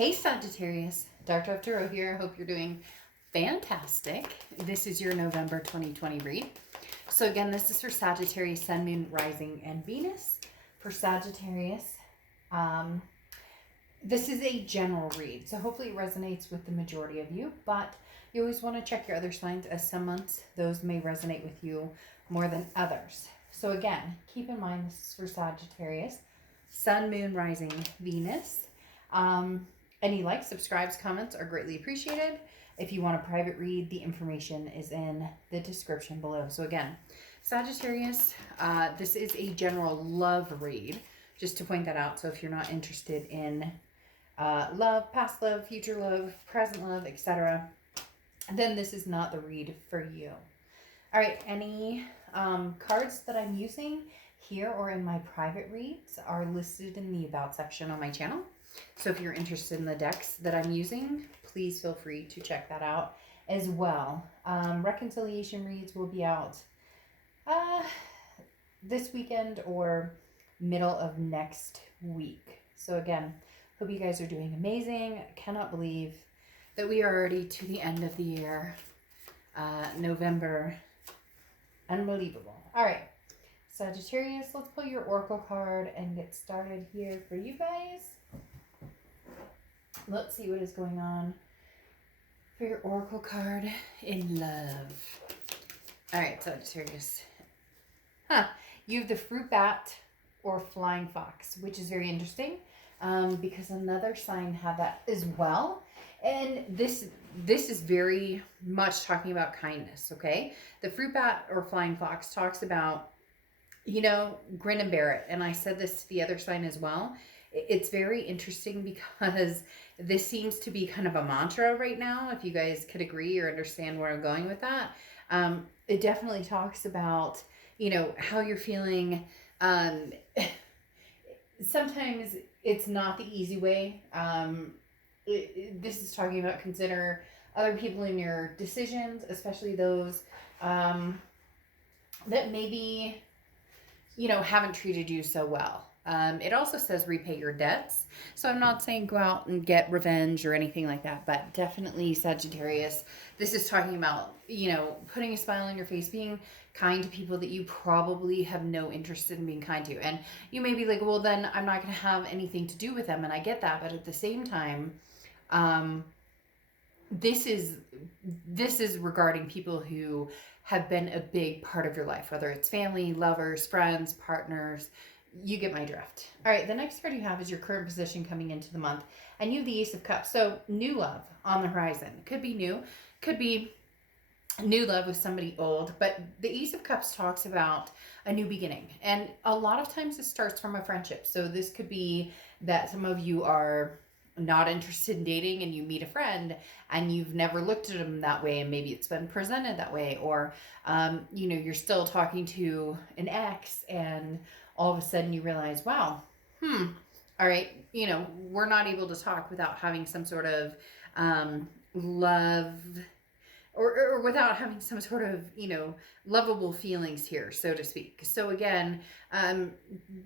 Hey Sagittarius, Dark Dove Tarot here. I hope you're doing fantastic. This is your November 2020 read. So again, this is for Sagittarius, Sun, Moon, Rising, and Venus. For Sagittarius, this is a general read, so hopefully it resonates with the majority of you, but you always want to check your other signs, as some months those may resonate with you more than others. So again, keep in mind this is for Sagittarius, Sun, Moon, Rising, Venus. Any likes, subscribes, comments are greatly appreciated. If you want a private read, the information is in the description below. So again, Sagittarius, this is a general love read, just to point that out. So if you're not interested in love, past love, future love, present love, etc., then this is not the read for you. All right, any cards that I'm using here or in my private reads are listed in the About section on my channel. So if you're interested in the decks that I'm using, please feel free to check that out as well. Reconciliation reads will be out this weekend or middle of next week. So again, hope you guys are doing amazing. I cannot believe that we are already to the end of the year. November. Unbelievable. All right. Sagittarius, let's pull your Oracle card and get started here for you guys. Let's see what is going on for your Oracle card in love. All right, Sagittarius. You have the fruit bat or flying fox, which is very interesting because another sign had that as well. And this is very much talking about kindness, okay? The fruit bat or flying fox talks about, you know, grin and bear it. And I said this to the other sign as well. It's very interesting because this seems to be kind of a mantra right now, if you guys could agree or understand where I'm going with that. It definitely talks about, you know, how you're feeling. Sometimes it's not the easy way. This is talking about consider other people in your decisions, especially those that maybe, you know, haven't treated you so well. It also says repay your debts. So I'm not saying go out and get revenge or anything like that, but definitely Sagittarius, this is talking about, you know, putting a smile on your face, being kind to people that you probably have no interest in being kind to. And you may be like, well, then I'm not going to have anything to do with them. And I get that. But at the same time, this is regarding people who have been a big part of your life, whether it's family, lovers, friends, partners. You get my drift. All right, the next card you have is your current position coming into the month, and you have the Ace of Cups. So new love on the horizon. Could be new, could be new love with somebody old, but the Ace of Cups talks about a new beginning, and a lot of times it starts from a friendship. So this could be that some of you are not interested in dating and you meet a friend and you've never looked at them that way, and maybe it's been presented that way, or you know, you're still talking to an ex and all of a sudden you realize, wow, all right, you know, we're not able to talk without having some sort of love or without having some sort of, you know, lovable feelings here, so to speak. So again,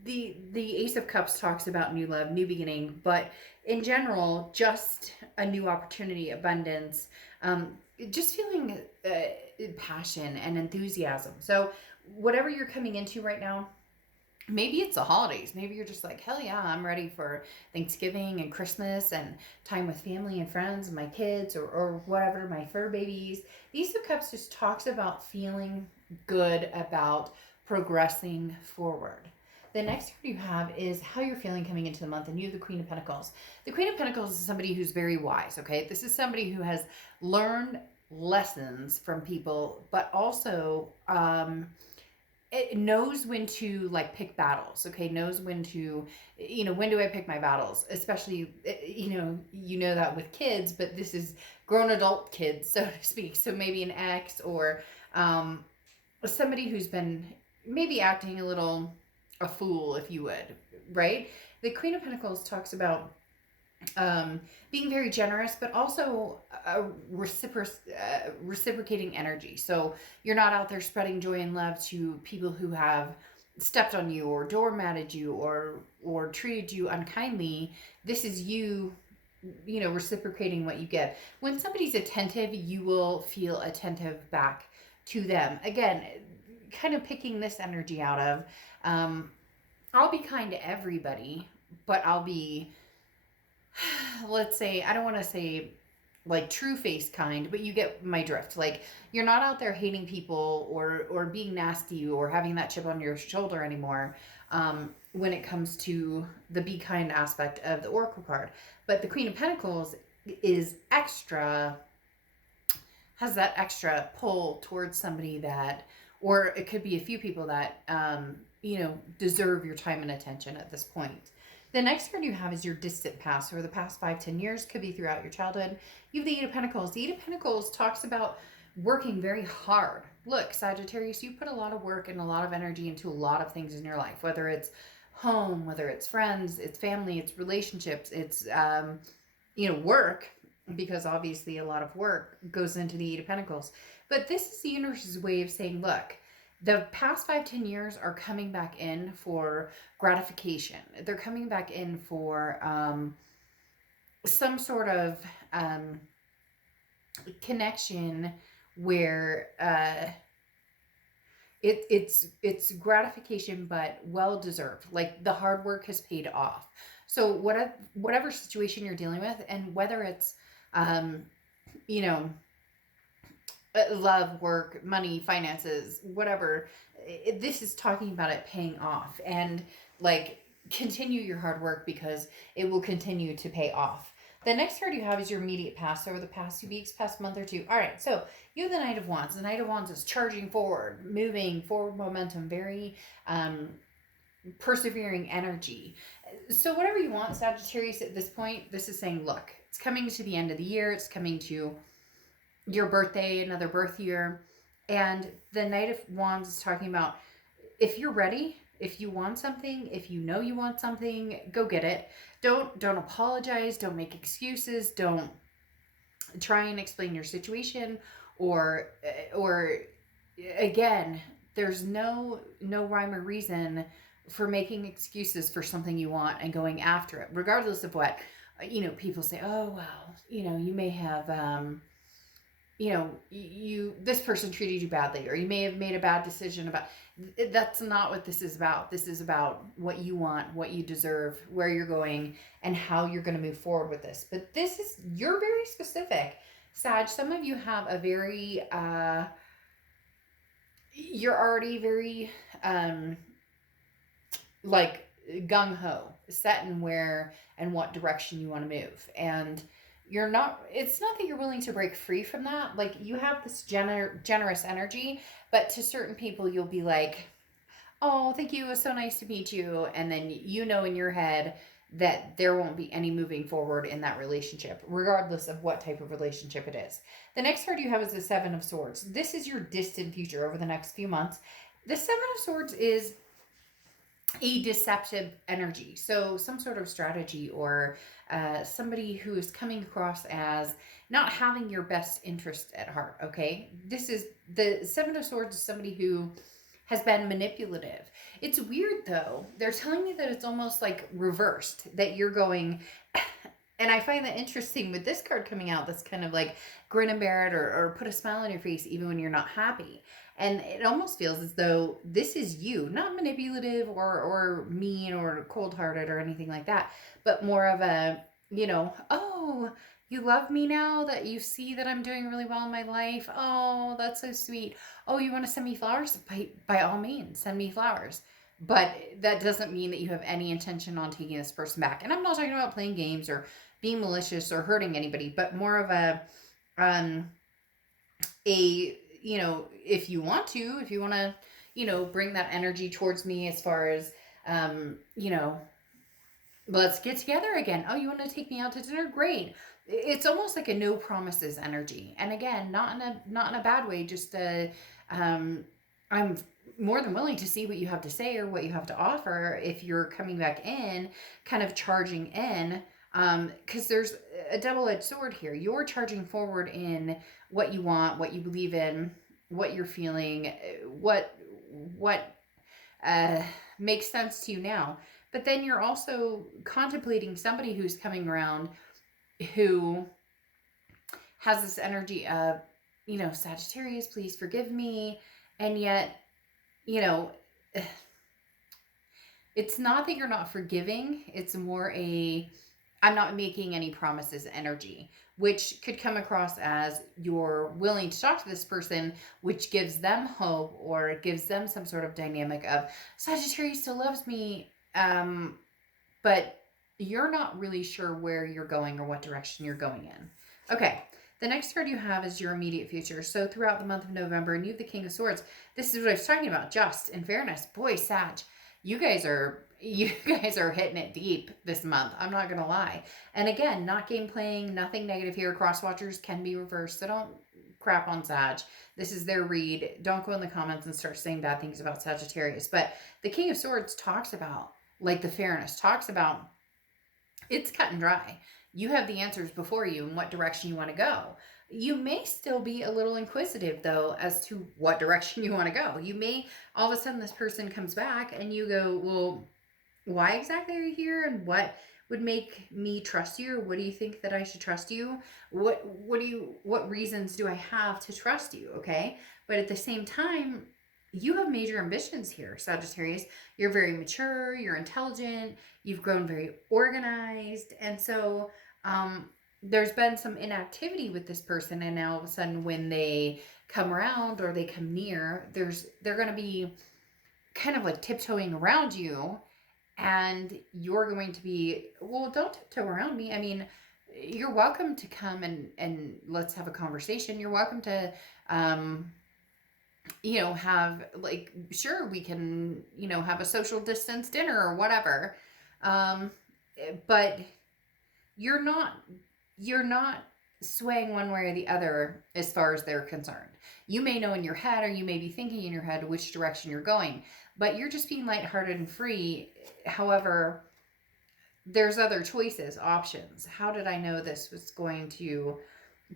the Ace of Cups talks about new love, new beginning, but in general, just a new opportunity, abundance, just feeling passion and enthusiasm. So whatever you're coming into right now, maybe it's the holidays. Maybe you're just like, hell yeah, I'm ready for Thanksgiving and Christmas and time with family and friends and my kids or whatever, my fur babies. The Ace of Cups just talks about feeling good about progressing forward. The next card you have is how you're feeling coming into the month, and you have the Queen of Pentacles. The Queen of Pentacles is somebody who's very wise, okay? This is somebody who has learned lessons from people, but also it knows when to like pick battles, okay? Knows when to, you know, when do I pick my battles? Especially, you know that with kids, but this is grown adult kids, so to speak. So maybe an ex or somebody who's been maybe acting a little a fool, if you would, right? The Queen of Pentacles talks about being very generous, but also reciprocating energy. So you're not out there spreading joy and love to people who have stepped on you or doormatted you or treated you unkindly. This is you reciprocating what you give. When somebody's attentive, you will feel attentive back to them. Again, kind of picking this energy out of, I'll be kind to everybody, but I'll be, let's say, I don't want to say like true face kind, but you get my drift. Like, you're not out there hating people or being nasty or having that chip on your shoulder anymore, when it comes to the be kind aspect of the oracle card. But the Queen of Pentacles is extra, has that extra pull towards somebody that, or it could be a few people that deserve your time and attention at this point. The next card you have is your distant past, or the past 5-10 years, could be throughout your childhood. You have the Eight of Pentacles. The Eight of Pentacles talks about working very hard. Look, Sagittarius, you put a lot of work and a lot of energy into a lot of things in your life, whether it's home, whether it's friends, it's family, it's relationships, it's work, because obviously a lot of work goes into the Eight of Pentacles. But this is the universe's way of saying, look, the past 5-10 years are coming back in for gratification. They're coming back in for some sort of connection where it's gratification, but well deserved. Like, the hard work has paid off. So whatever situation you're dealing with, and whether it's love, work, money, finances, whatever, this is talking about it paying off. And like, continue your hard work because it will continue to pay off. The next card you have is your immediate past, over the past 2 weeks, past month or two. All right, so you have the Knight of Wands. The Knight of Wands is charging forward, moving forward momentum, very persevering energy. So whatever you want, Sagittarius, at this point, this is saying, look, it's coming to the end of the year. It's coming to your birthday, another birth year. And the Knight of Wands is talking about, if you're ready, if you want something, if you know you want something, go get it. Don't apologize. Don't make excuses. Don't try and explain your situation, or again, there's no rhyme or reason for making excuses for something you want and going after it, regardless of what people say. Oh, well, you may have this person treated you badly, or you may have made a bad decision about. That's not what this is about. This is about what you want, what you deserve, where you're going, and how you're going to move forward with this. But you're very specific, Sag. Some of you have a very, you're already very, like, gung-ho, set in where and what direction you want to move. And it's not that you're willing to break free from that. Like, you have this generous energy, but to certain people, you'll be like, oh, thank you, it was so nice to meet you. And then in your head that there won't be any moving forward in that relationship, regardless of what type of relationship it is. The next card you have is the Seven of Swords. This is your distant future over the next few months. The Seven of Swords is a deceptive energy. So some sort of strategy, or somebody who is coming across as not having your best interest at heart. Okay. This is the Seven of Swords is somebody who has been manipulative. It's weird though. They're telling me that it's almost like reversed, that you're going, and I find that interesting with this card coming out. That's kind of like grin and bear it, or put a smile on your face even when you're not happy. And it almost feels as though this is you, not manipulative or mean or cold-hearted or anything like that, but more of a, oh, you love me now that you see that I'm doing really well in my life. Oh, that's so sweet. Oh, you want to send me flowers? By all means, send me flowers. But that doesn't mean that you have any intention on taking this person back. And I'm not talking about playing games or being malicious or hurting anybody, but more of a if you want to, bring that energy towards me as far as, let's get together again. Oh, you want to take me out to dinner? Great. It's almost like a no promises energy. And again, not in a bad way, just I'm more than willing to see what you have to say or what you have to offer if you're coming back in, kind of charging in. Because there's a double-edged sword here. You're charging forward in what you want, what you believe in, what you're feeling, what makes sense to you now. But then you're also contemplating somebody who's coming around who has this energy of, Sagittarius, please forgive me. And yet, you know, it's not that you're not forgiving. It's more I'm not making any promises energy, which could come across as you're willing to talk to this person, which gives them hope or it gives them some sort of dynamic of Sagittarius still loves me. But you're not really sure where you're going or what direction you're going in. Okay. The next card you have is your immediate future. So throughout the month of November, and you have the King of Swords. This is what I was talking about. Just in fairness, boy, Sag, you guys are hitting it deep this month. I'm not gonna lie. And again, not game playing, nothing negative here. Cross watchers can be reversed, so don't crap on Sag. This is their read. Don't go in the comments and start saying bad things about Sagittarius. But the King of Swords talks about, like the fairness, talks about it's cut and dry. You have the answers before you and what direction you want to go. You may still be a little inquisitive, though, as to what direction you want to go. You may, all of a sudden, this person comes back and you go, well, why exactly are you here? And what would make me trust you? Or what do you think that I should trust you? What reasons do I have to trust you? Okay. But at the same time, you have major ambitions here, Sagittarius. You're very mature, you're intelligent, you've grown very organized. And so there's been some inactivity with this person. And now all of a sudden when they come around or they come near, they're going to be kind of like tiptoeing around you. And you're going to be, well, don't tiptoe around me. I mean, you're welcome to come and let's have a conversation. You're welcome to, have like, sure, we can, have a social distance dinner or whatever. But you're not swaying one way or the other as far as they're concerned. You may know in your head, or you may be thinking in your head which direction you're going, but you're just being lighthearted and free. However, there's other choices, options. How did I know this was going to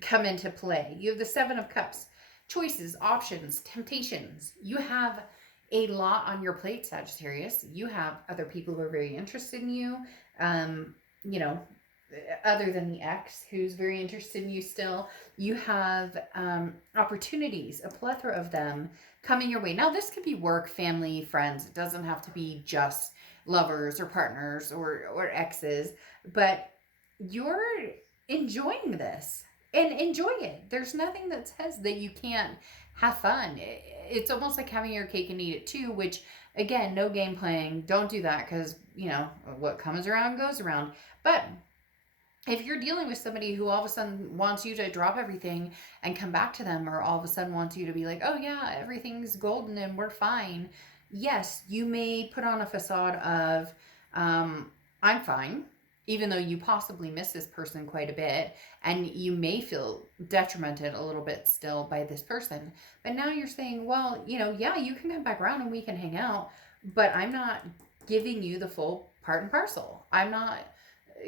come into play? You have the Seven of Cups. Choices, options, temptations. You have a lot on your plate, Sagittarius. You have other people who are very interested in you. Other than the ex who's very interested in you still. You have opportunities, a plethora of them coming your way. Now, this could be work, family, friends. It doesn't have to be just lovers or partners or exes, but you're enjoying this. And enjoy it. There's nothing that says that you can't have fun. It's almost like having your cake and eat it too, which, again, no game playing. Don't do that because, what comes around goes around. But if you're dealing with somebody who all of a sudden wants you to drop everything and come back to them, or all of a sudden wants you to be like, oh yeah, everything's golden and we're fine. Yes, you may put on a facade of, I'm fine, even though you possibly miss this person quite a bit, and you may feel detrimented a little bit still by this person. But now you're saying, well, yeah, you can come back around and we can hang out, but I'm not giving you the full part and parcel. I'm not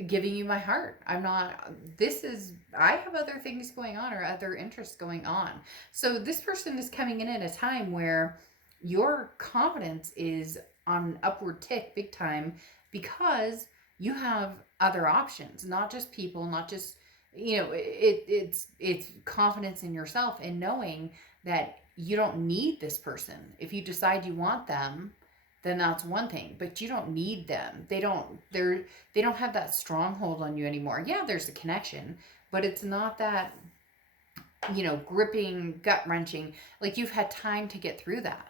giving you my heart. I have other things going on or other interests going on. So this person is coming in at a time where your confidence is on an upward tick big time, because you have other options, not just people, not just, it's confidence in yourself and knowing that you don't need this person. If you decide you want them, then that's one thing, but you don't need them. They don't have that stronghold on you anymore. Yeah, there's a connection, but it's not that, gripping, gut wrenching. Like, you've had time to get through that.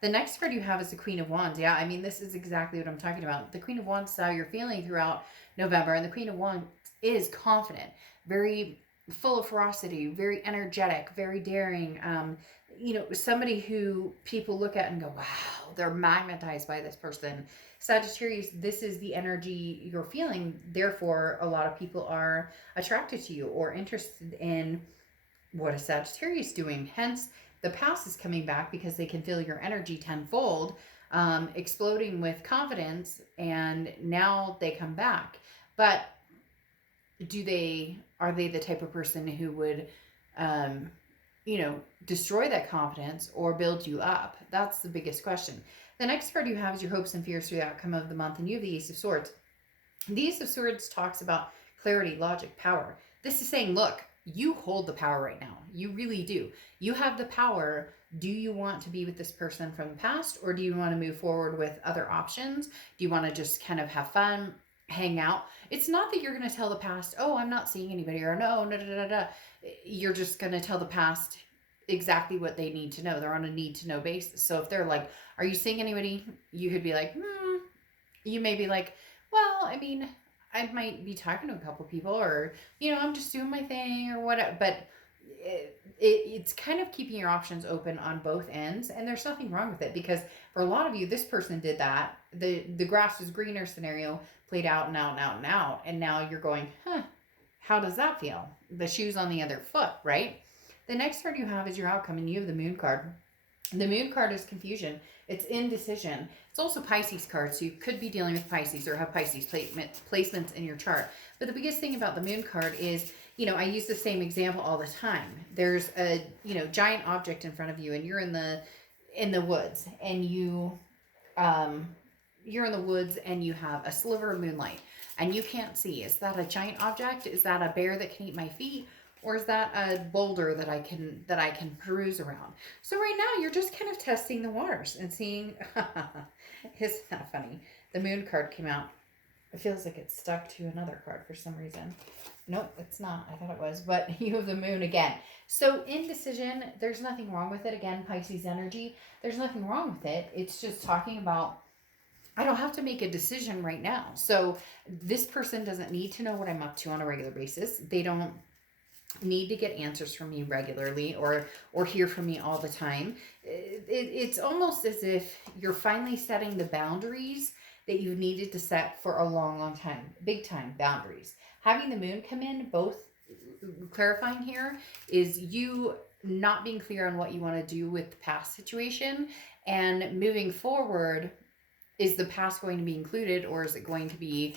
The next card you have is the Queen of Wands. Yeah, I mean, this is exactly what I'm talking about. The Queen of Wands is how you're feeling throughout November. And the Queen of Wands is confident, very full of ferocity, very energetic, very daring. Somebody who people look at and go, wow, they're magnetized by this person. Sagittarius, this is the energy you're feeling. Therefore, a lot of people are attracted to you or interested in what is Sagittarius doing. Hence, the past is coming back because they can feel your energy tenfold, exploding with confidence, and now they come back. But are they the type of person who would, destroy that confidence or build you up? That's the biggest question. The next card you have is your hopes and fears for the outcome of the month, and you have the Ace of Swords. The Ace of Swords talks about clarity, logic, power. This is saying, look, you hold the power right now. You really do. You have the power. Do you want to be with this person from the past, or do you want to move forward with other options? Do you want to just kind of have fun, hang out? It's not that you're going to tell the past, oh, I'm not seeing anybody, or no, da, da, da, da. You're just going to tell the past exactly what they need to know. They're on a need to know basis. So if they're like, are you seeing anybody? You could be like, you may be like, well, I mean, I might be talking to a couple people, or, I'm just doing my thing or whatever. But it's kind of keeping your options open on both ends. And there's nothing wrong with it, because for a lot of you, this person did that. The grass is greener scenario played out and out and out and out. And now you're going, how does that feel? The shoe's on the other foot, right? The next card you have is your outcome, and you have the moon card. The moon card is confusion. It's indecision. It's also Pisces card, so you could be dealing with Pisces or have Pisces placements in your chart. But the biggest thing about the moon card is, I use the same example all the time. There's a, giant object in front of you, and you're in the woods, and you're in the woods, and you have a sliver of moonlight, and you can't see. Is that a giant object? Is that a bear that can eat my feet? Or is that a boulder that I can peruse around? So right now you're just kind of testing the waters and seeing. Isn't that funny? The moon card came out. It feels like it's stuck to another card for some reason. Nope, it's not. I thought it was, but you have the moon again. So indecision, there's nothing wrong with it. Again, Pisces energy. There's nothing wrong with it. It's just talking about, I don't have to make a decision right now. So this person doesn't need to know what I'm up to on a regular basis. They don't need to get answers from me regularly or hear from me all the time. It's almost as if you're finally setting the boundaries that you've needed to set for a long, long time. Big time boundaries. Having the moon come in, both clarifying here, is you not being clear on what you want to do with the past situation, and moving forward, is the past going to be included, or is it going to be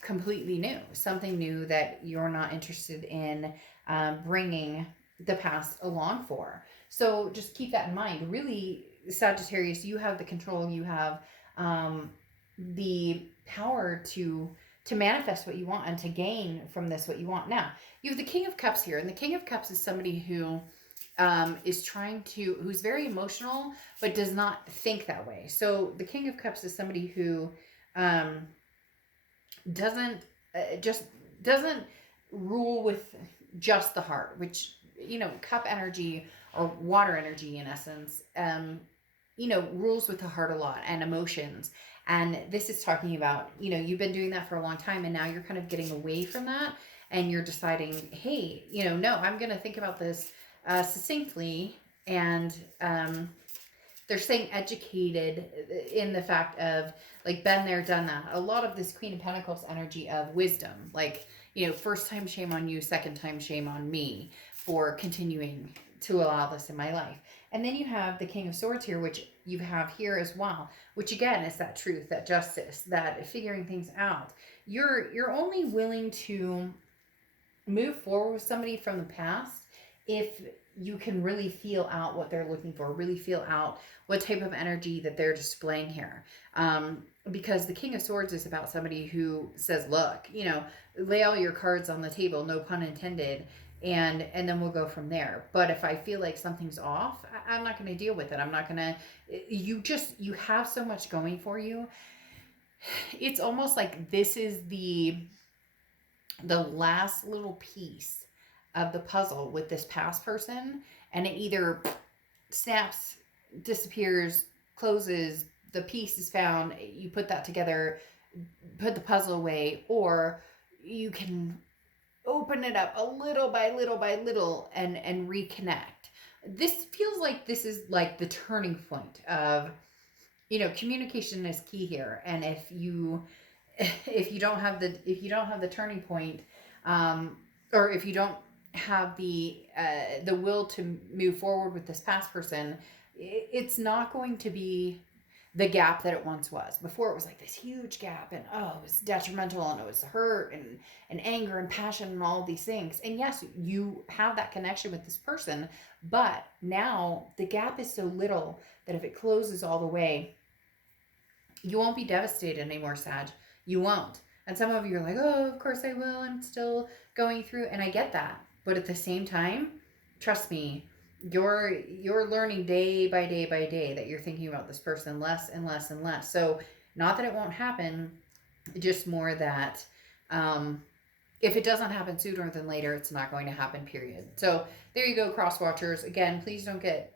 completely new, something new that you're not interested in bringing the past along for. So just keep that in mind. Really, Sagittarius, you have the control, you have the power to manifest what you want and to gain from this what you want. Now, you have the King of Cups here, and the King of Cups is somebody who who's very emotional, but does not think that way. So the King of Cups is somebody who doesn't rule with just the heart, which cup energy or water energy in essence rules with the heart a lot, and emotions. And this is talking about you've been doing that for a long time, and now you're kind of getting away from that, and you're deciding, hey, no, I'm gonna think about this succinctly. And they're saying educated in the fact of, like, been there, done that. A lot of this Queen of Pentacles energy of wisdom, like, first time shame on you, second time shame on me for continuing to allow this in my life. And then you have the King of Swords here, which you have here as well, which again is that truth, that justice, that figuring things out. You're only willing to move forward with somebody from the past if you can really feel out what they're looking for, really feel out what type of energy that they're displaying here. Because the King of Swords is about somebody who says, look, lay all your cards on the table, no pun intended, and then we'll go from there. But if I feel like something's off, I'm not going to deal with it. I'm not going to, you have so much going for you. It's almost like this is the last little piece of the puzzle with this past person, and it either snaps, disappears, closes, the piece is found, you put that together, put the puzzle away, or you can open it up a little by little by little and reconnect. This feels like this is like the turning point of, communication is key here. And if you don't have the turning point, or if you don't have the will to move forward with this past person, it's not going to be the gap that it once was. Before, it was like this huge gap, and it was detrimental, and it was hurt and anger and passion and all of these things. And yes, you have that connection with this person, but now the gap is so little that if it closes all the way, you won't be devastated anymore, Sag. You won't. And some of you are like, oh, of course I will. I'm still going through. And I get that. But at the same time, trust me, you're learning day by day by day that you're thinking about this person less and less and less. So not that it won't happen, just more that if it doesn't happen sooner than later, it's not going to happen, period. So there you go, cross watchers. Again, please don't get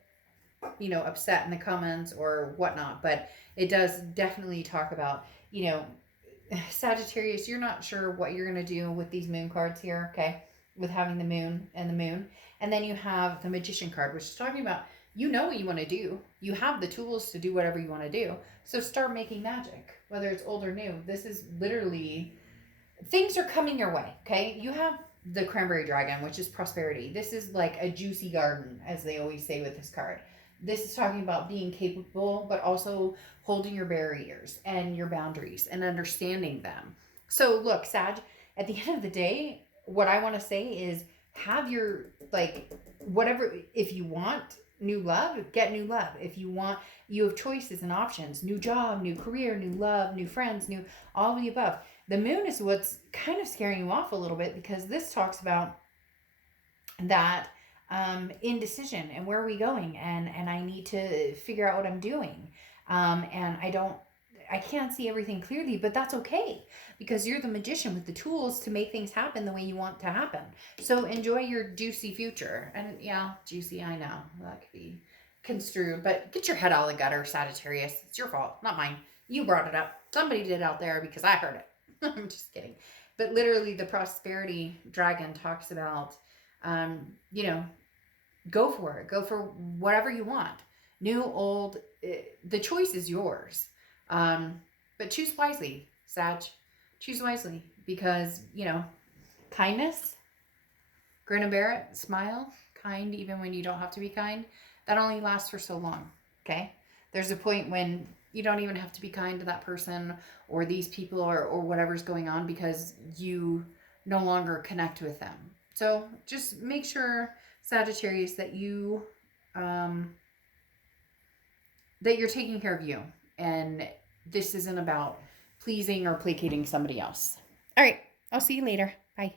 upset in the comments or whatnot, but it does definitely talk about, Sagittarius, you're not sure what you're going to do with these moon cards here, okay? With having the moon and the moon. And then you have the magician card, which is talking about you know what you want to do. You have the tools to do whatever you want to do. So start making magic, whether it's old or new. This is literally, things are coming your way, okay? You have the cranberry dragon, which is prosperity. This is like a juicy garden, as they always say with this card. This is talking about being capable, but also holding your barriers and your boundaries and understanding them. So look, Sag, at the end of the day, what I want to say is have your, whatever, if you want new love, get new love. If you want, you have choices and options, new job, new career, new love, new friends, new, all of the above. The moon is what's kind of scaring you off a little bit, because this talks about that indecision and where are we going, and I need to figure out what I'm doing, and I can't see everything clearly, but that's okay, because you're the magician with the tools to make things happen the way you want to happen. So enjoy your juicy future. And yeah, juicy, I know that could be construed, but get your head out of the gutter, Sagittarius. It's your fault, not mine. You brought it up. Somebody did out there because I heard it. I'm just kidding. But literally, the prosperity dragon talks about, go for it. Go for whatever you want. New, old, the choice is yours. But choose wisely, Sag. Choose wisely, because, kindness, grin and bear it, smile, kind even when you don't have to be kind. That only lasts for so long, okay? There's a point when you don't even have to be kind to that person or these people or whatever's going on, because you no longer connect with them. So just make sure, Sagittarius, that that you're taking care of you, and this isn't about pleasing or placating somebody else. All right, I'll see you later. Bye.